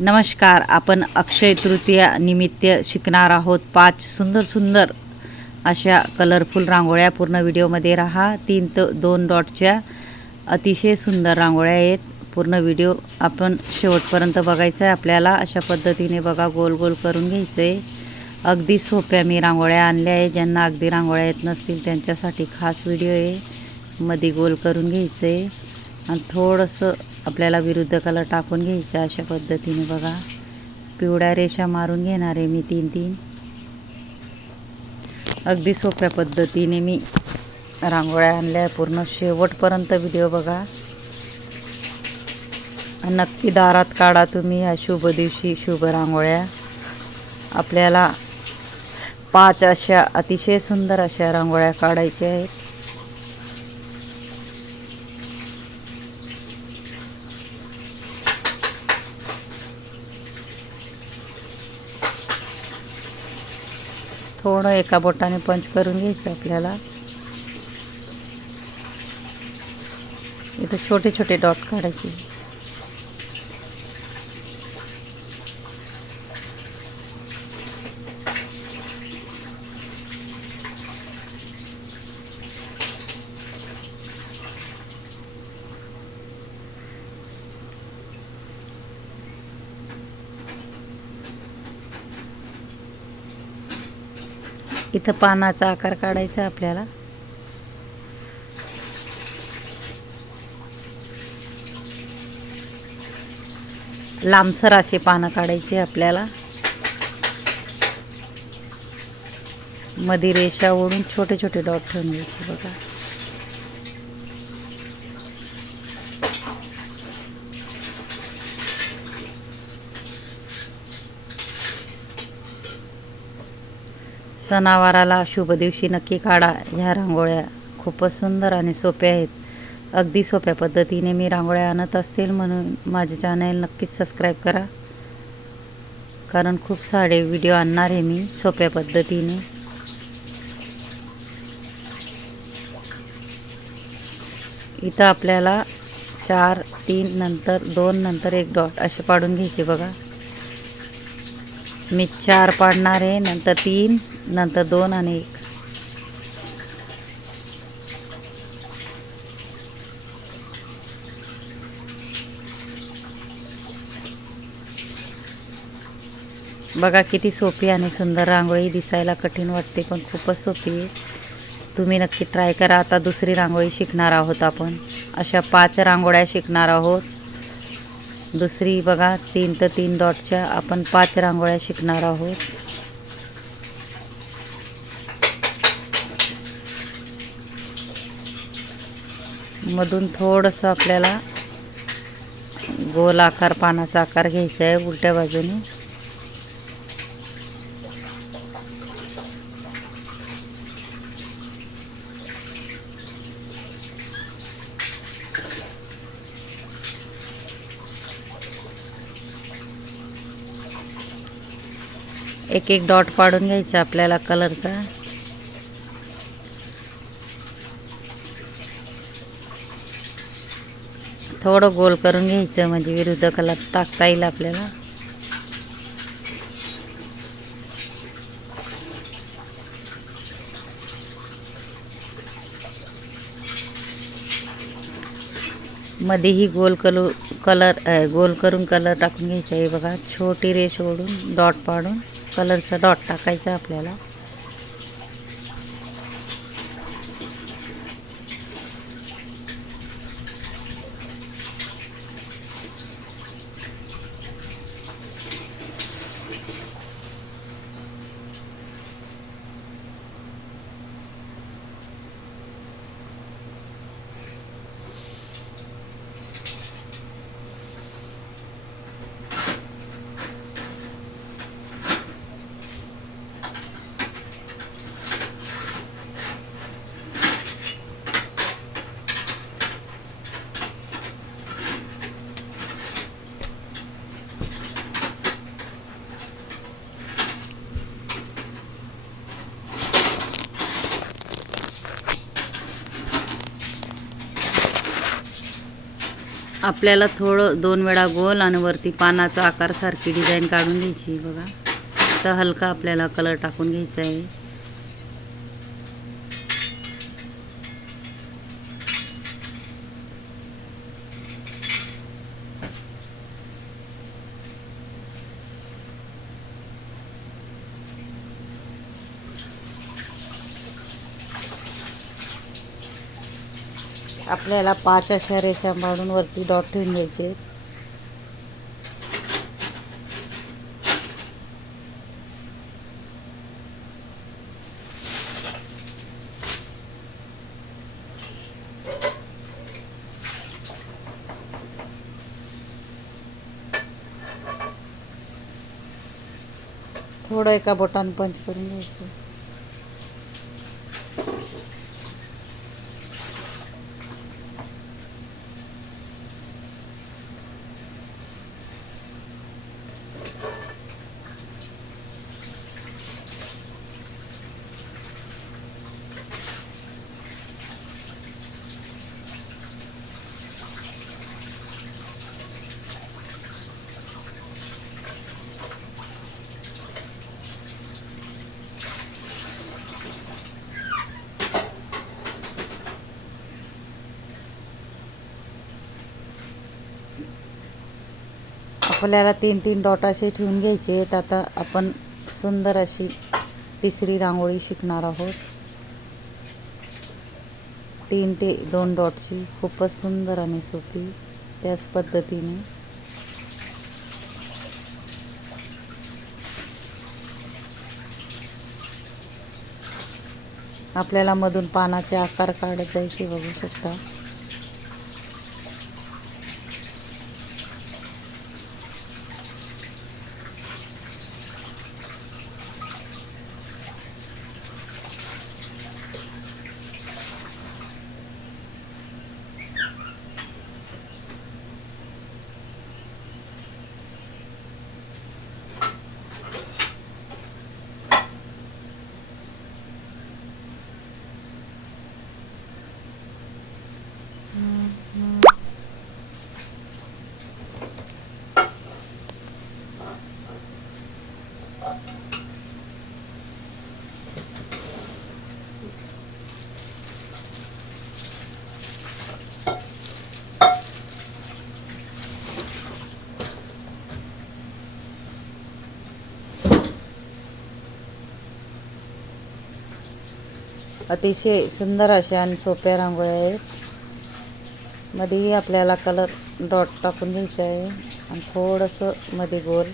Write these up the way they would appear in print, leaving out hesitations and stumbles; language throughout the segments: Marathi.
नमस्कार. आपण अक्षय तृतीया निमित्त शिकणार आहोत 5 सुंदर सुंदर अशा कलरफुल रांगोळ्या. पूर्ण व्हिडिओमध्ये राहा. 3 ते 2 डॉटच्या अतिशय सुंदर रांगोळ्या आहेत. पूर्ण व्हिडिओ आपण शेवटपर्यंत बघायचा आहे आपल्याला. अशा पद्धतीने बघा, गोल गोल करून घ्यायचं आहे. अगदी सोप्या मी रांगोळ्या आणल्या आहे. ज्यांना अगदी रांगोळ्या येत नसतील त्यांच्यासाठी खास व्हिडिओ आहे. मध्ये गोल करून घ्यायचं आहे आणि थोडंसं आपल्याला विरुद्ध कलर टाकून घ्यायचा. अशा पद्धतीने बघा, पिवळ्या रेषा मारून घेणार आहे मी 3-3. अगदी सोप्या पद्धतीने मी रांगोळ्या आणल्या. पूर्ण शेवटपर्यंत व्हिडिओ बघा. नक्की दारात काढा तुम्ही ह्या शुभ दिवशी शुभ रांगोळ्या. आपल्याला 5 अशा अतिशय सुंदर अशा रांगोळ्या काढायच्या आहेत. थोडं एका बोटाने पंच करून घ्यायचं आपल्याला. इथे छोटे छोटे डॉट काढायचे. इथं पानाचा आकार काढायचा आपल्याला. लांबसर असे पानं काढायचे आपल्याला. मध्ये रेषा ओढून छोटे छोटे डॉट ठेवून घ्यायचे बघा. सणावाराला शुभ दिवशी नक्की काढा ह्या रांगोळ्या. खूपच सुंदर आणि सोप्या आहेत. अगदी सोप्या पद्धतीने मी रांगोळ्या आणत असतील म्हणून माझे चॅनल नक्कीच सबस्क्राईब करा, कारण खूप सारे व्हिडिओ आणणार आहे मी सोप्या पद्धतीने. इथं आपल्याला 4, 3 नंतर 2 नंतर 1 डॉट असे पाडून घ्यायचे बघा. मी 4 पाडणार आहे, नंतर 3 नंतर 2 आणि 1. बघा किती सोपी आणि सुंदर रांगोळी. दिसायला कठीण वाटते पण खूपच सोपी आहे. तुम्ही नक्की ट्राय करा. आता दुसरी रांगोळी शिकणार आहोत आपण. अशा 5 रांगोळ्या शिकणार आहोत. दुसरी बघा, 3 ते 3 डॉटच्या आपण 5 रांगोळ्या शिकणार आहोत. मधून थोडंसं आपल्याला गोल आकार, पानाचा आकार घ्यायचा आहे उलट्या बाजूने. एक एक डॉट पाडून घ्यायचा आपल्याला कलरचा. थोडं गोल करून घ्यायचं म्हणजे विरुद्ध कलर टाकता येईल आपल्याला. मध्येही गोल गोल करून कलर टाकून घ्यायचा आहे बघा. छोटी रेष ओढून डॉट पाडून कलरचा डॉट टाकायचा आपल्याला. आपल्याला थोडं 2 वेळा गोल आणि वरती पानाचा आकार सारखी डिझाईन काढून घ्यायची बघा. तर हलका आपल्याला कलर टाकून घ्यायचा आहे. आपल्याला 5 अशा रेषा मारून वरती डॉट ठेवून घ्यायचे. थोडं एका बोटाने पंच करून घ्यायचं. आपल्याला 3-3 डॉट असे ठेवून घ्यायचे आहेत. आता आपण सुंदर अशी तिसरी रांगोळी शिकणार आहोत. 3 ते 2 डॉटची खूपच सुंदर आणि सोपी. त्याच पद्धतीने आपल्याला मधून पानाचे आकार काढत जायचे बघू शकता. अतिशय सुंदर अशा आणि सोप्या रांगोळ्या आहेत. मध्येही आपल्याला कलर डॉट टाकून घ्यायचं आहे आणि थोडंसं मध्ये गोल.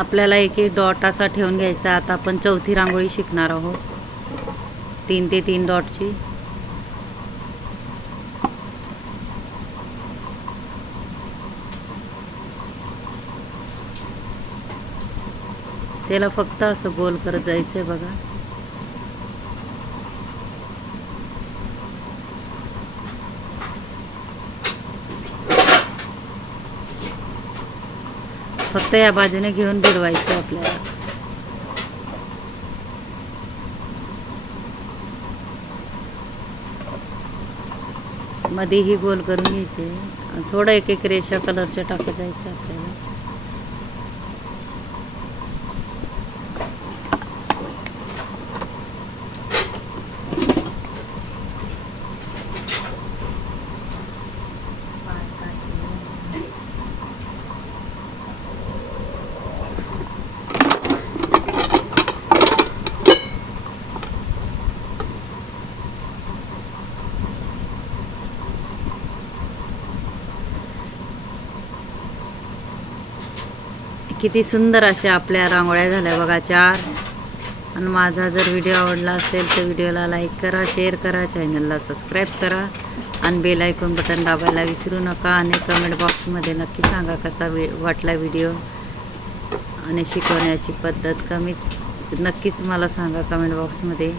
आपल्याला एक एक डॉट असा ठेवून घ्यायचा. आता आपण चौथी रांगोळी शिकणार आहोत 3 ते 3 डॉटची. त्याला फक्त असं गोल करत जायचंय बघा. फक्त या बाजूने घेऊन भिडवायचं आपल्याला. मध्येही गोल करून घ्यायचे. थोडं एक एक रेषा कलरच्या टाकत जायचं आपल्याला. किती सुंदर अशा आपल्या रांगोळ्या झाल्या बघा 4. आणि माझा जर व्हिडिओ आवडला असेल तर व्हिडिओला लाईक करा, शेअर करा, चॅनलला सबस्क्राईब करा आणि बेल आयकॉन बटन दाबायला विसरू नका. आणि कमेंट बॉक्समध्ये नक्की सांगा कसा वाटला व्हिडिओ आणि शिकवण्याची पद्धत नक्कीच मला सांगा कमेंट बॉक्समध्ये.